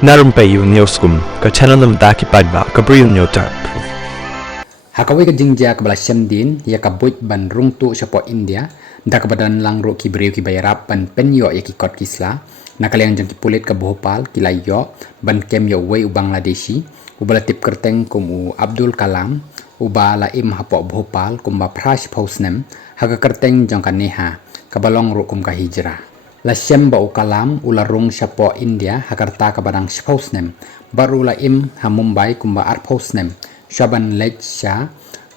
Narum payu nioskum ka chananam daki padba ka briu nyotarp. Hakawi ka jingja ka bala syamdin ya ka buit ban rung tu syapo India da ka badan lang ro ki briu ki bayarap ban penyo ya ki kot kisla nakaliang jang ki pulit ka Bhopal ki layo ban kem yo wei u Bangladeshi u bala tip kerteng kum u Abdul Kalam u bala im hapo Bhopal kum ba prash posnem haka kerteng jang ka neha ka balong ro kum ka hijrah. La syamba u Kalam u la rung syapo India hakarta ka badang posnem baru la im ha Mumbai kum ba ar posnem Shaban lej sha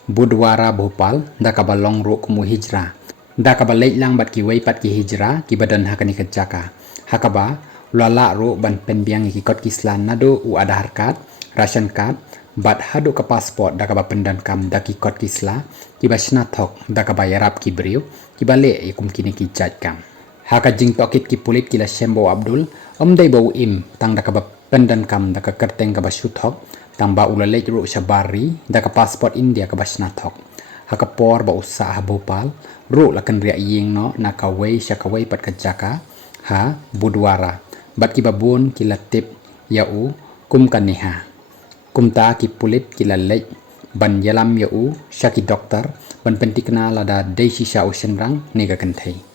Budwara Bhopal da ka balong ro kumu hijrah da ka balej lang bat ki wei pat ki hijrah ki badan hakani kejaka hakaba lala ro ban penbiang ki kot kislan nado u Aadhaar card ration card bat hado ka passport da ka ba pendan kam da ki kot kisla ki ba snathok da ka ba yarap ki briu ki ba le ikum kini ki jaj kam haka jing tokit ki pulit ki la Shembo Abdul dai bau im tang da ka ba pendan kam da ka kerteng ka ba shuthok tamba ulalej ro shabari da ka passport India ka ba snathok haka por ba usaha Bhopal ro lakan ria ying no na ka wei sha ka wei pat ka jaka ha Budwara bat ki babun ki latip yau kum kaneha kumta ki pulit ki lalej ban yalam yau syaki doktor ban pentikna lada deisi sha usenrang nega kenthei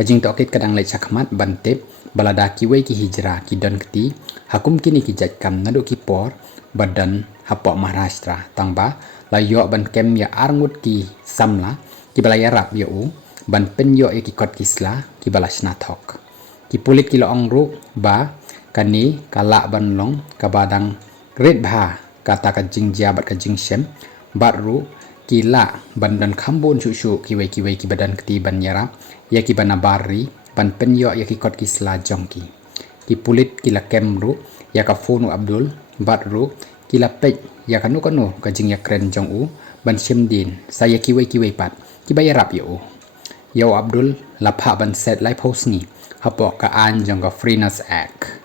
kajing tokit kadang lej sakmat ban tip balada ki wei ki hijrah ki don kti hakum kini ki jaj kam nadu ki por badan hapok Maharashtra tangba layo ban kem ya arngut ki samla ki balaya rap yau ban penyo ya ki kot kisla ki bala snathok ki pulit ki loong ru ba kani kala ban long ka badang red bha kata ka jingja bat ka jingsem bat ru ki la bandan khambon su ki wei ki badan kti ban yarap ya ki banabari ban penyo ya ki kot kisla jongki ki pulit ki la kem ru ya ka phonu Abdul bat ru ki la pej ya kanu ka jing ya kren jong u ban syamdin saya ki wei pat ki bayarap yo Abdul la pha ban set lai post ni hapo ka an jong ka Freeness Act